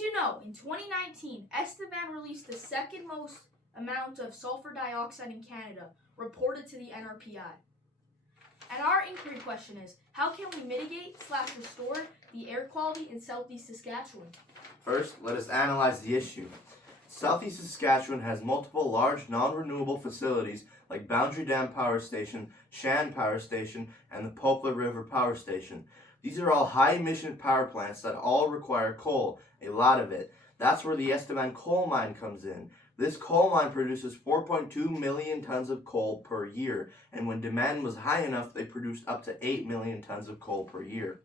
you know, in 2019, Estevan released the second most amount of sulfur dioxide in Canada, reported to the NRPI. And our inquiry question is, how can we mitigate/restore the air quality in southeast Saskatchewan? First, let us analyze the issue. Southeast Saskatchewan has multiple large non-renewable facilities like Boundary Dam Power Station, Shan Power Station, and the Poplar River Power Station. These are all high-emission power plants that all require coal, a lot of it. That's where the Estevan coal mine comes in. This coal mine produces 4.2 million tons of coal per year, and when demand was high enough, they produced up to 8 million tons of coal per year.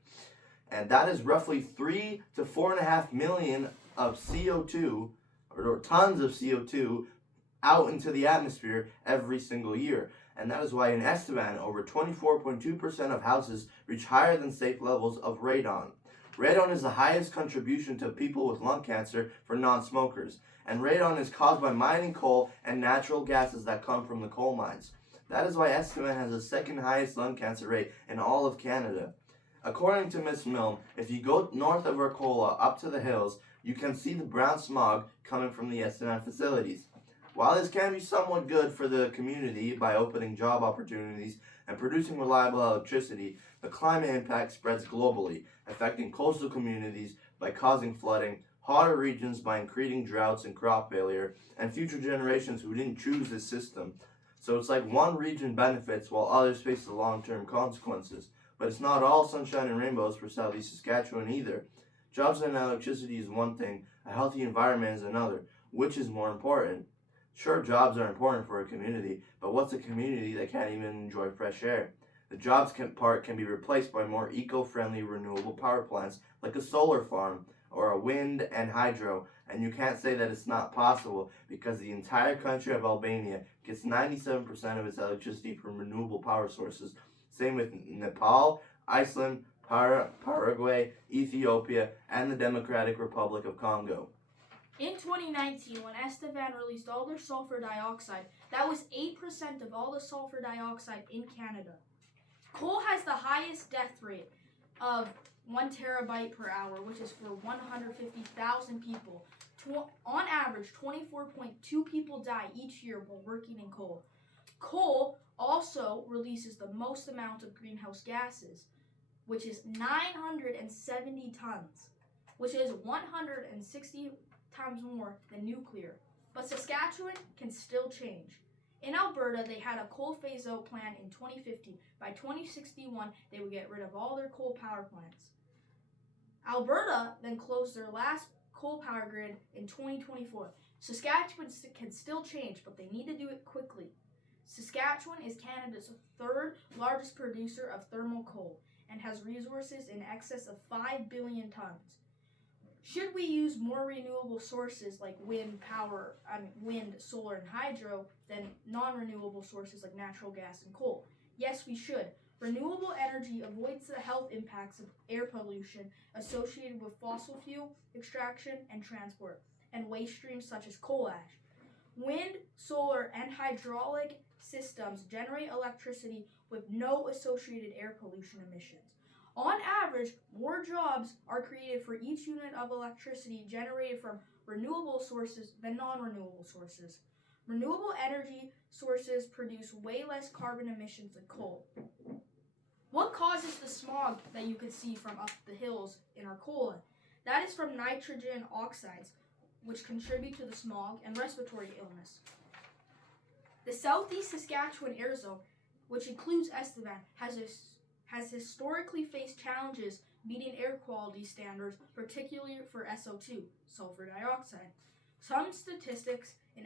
And that is roughly 3 to 4.5 million of CO2, or tons of CO2, out into the atmosphere every single year. And that is why in Estevan, over 24.2% of houses reach higher than safe levels of radon. Radon is the highest contribution to people with lung cancer for non-smokers. And radon is caused by mining coal and natural gases that come from the coal mines. That is why Estevan has the second highest lung cancer rate in all of Canada. According to Ms. Milne, if you go north of Arcola up to the hills, you can see the brown smog coming from the Estevan facilities. While this can be somewhat good for the community by opening job opportunities and producing reliable electricity, the climate impact spreads globally, affecting coastal communities by causing flooding, hotter regions by increasing droughts and crop failure, and future generations who didn't choose this system. So it's like one region benefits while others face the long-term consequences. But it's not all sunshine and rainbows for Southeast Saskatchewan either. Jobs and electricity is one thing, a healthy environment is another. Which is more important? Sure, jobs are important for a community, but what's a community that can't even enjoy fresh air? The jobs part can be replaced by more eco-friendly renewable power plants like a solar farm or a wind and hydro, and you can't say that it's not possible because the entire country of Albania gets 97% of its electricity from renewable power sources. Same with Nepal, Iceland, Paraguay, Ethiopia, and the Democratic Republic of Congo. In 2019, when Estevan released all their sulfur dioxide, that was 8% of all the sulfur dioxide in Canada. Coal has the highest death rate of 1 terabyte per hour, which is for 150,000 people. On average, 24.2 people die each year while working in coal. Coal also releases the most amount of greenhouse gases, which is 970 tons, which is 160 times more than nuclear. But Saskatchewan can still change. In Alberta, they had a coal phase-out plan in 2050. By 2061, they would get rid of all their coal power plants. Alberta then closed their last coal power grid in 2024. Saskatchewan can still change, but they need to do it quickly. Saskatchewan is Canada's third largest producer of thermal coal and has resources in excess of 5 billion tons. Should we use more renewable sources like wind, solar, and hydro than non-renewable sources like natural gas and coal? Yes, we should. Renewable energy avoids the health impacts of air pollution associated with fossil fuel extraction and transport, and waste streams such as coal ash. Wind, solar, and hydraulic systems generate electricity with no associated air pollution emissions. On average, more jobs are created for each unit of electricity generated from renewable sources than non-renewable sources. Renewable energy sources produce way less carbon emissions than coal. What causes the smog that you can see from up the hills in Arcola? That is from nitrogen oxides, which contribute to the smog and respiratory illness. The Southeast Saskatchewan air zone, which includes Estevan, has historically faced challenges meeting air quality standards, particularly for SO2, sulfur dioxide. Some statistics in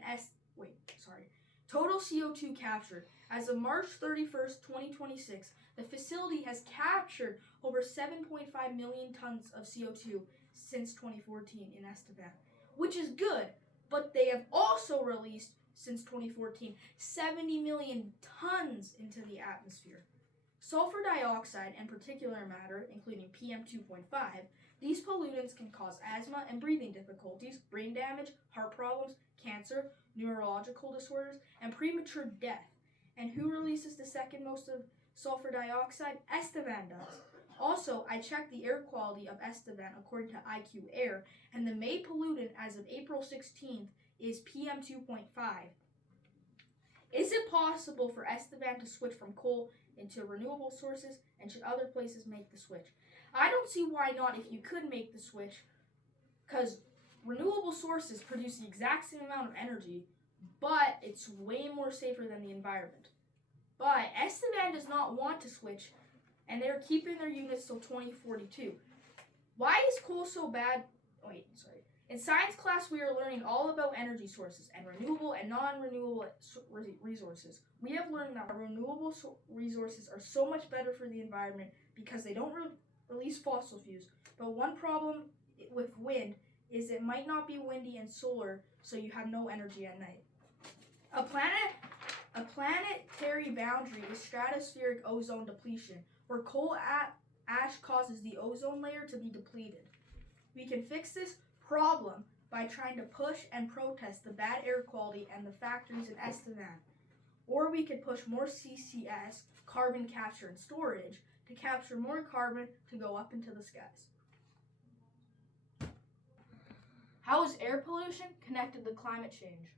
total CO2 captured. As of March 31st, 2026, the facility has captured over 7.5 million tons of CO2 since 2014 in Estevan, which is good, but they have also released, since 2014, 70 million tons into the atmosphere. Sulfur dioxide and particulate matter, including PM2.5, these pollutants can cause asthma and breathing difficulties, brain damage, heart problems, cancer, neurological disorders, and premature death. And who releases the second most of sulfur dioxide? Estevan does. Also, I checked the air quality of Estevan according to IQ Air, and the May pollutant as of April 16th is PM 2.5. Is it possible for Estevan to switch from coal into renewable sources, and should other places make the switch? I don't see why not if you could make the switch, because renewable sources produce the exact same amount of energy, but it's way more safer than the environment. But Estevan does not want to switch, and they're keeping their units till 2042. Why is coal so bad? In science class, we are learning all about energy sources and renewable and non-renewable resources. We have learned that renewable resources are so much better for the environment because they don't release fossil fuels. But one problem with wind is it might not be windy and solar, so you have no energy at night. A planetary boundary is stratospheric ozone depletion, where coal ash causes the ozone layer to be depleted. We can fix this problem by trying to push and protest the bad air quality and the factories in Estevan. Or we could push more CCS, carbon capture and storage, to capture more carbon to go up into the skies. How is air pollution connected to climate change?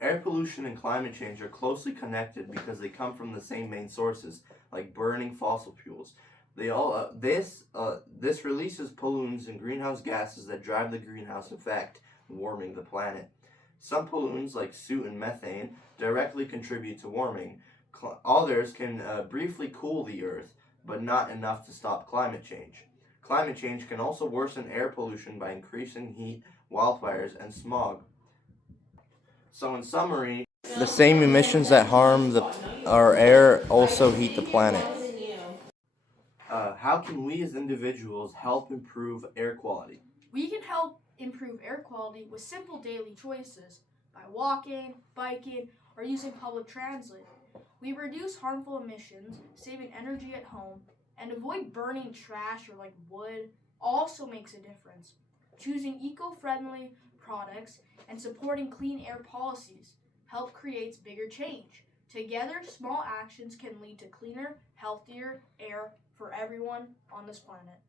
Air pollution and climate change are closely connected because they come from the same main sources, like burning fossil fuels. This releases pollutants and greenhouse gases that drive the greenhouse effect, warming the planet. Some pollutants, like soot and methane, directly contribute to warming. Others can briefly cool the Earth, but not enough to stop climate change. Climate change can also worsen air pollution by increasing heat, wildfires, and smog. So in summary, the same emissions that harm our air also heat the planet. How can we as individuals help improve air quality? We can help improve air quality with simple daily choices by walking, biking, or using public transit. We reduce harmful emissions, saving energy at home, and avoid burning trash or wood also makes a difference. Choosing eco-friendly products and supporting clean air policies help create bigger change. Together, small actions can lead to cleaner, healthier air for everyone on this planet.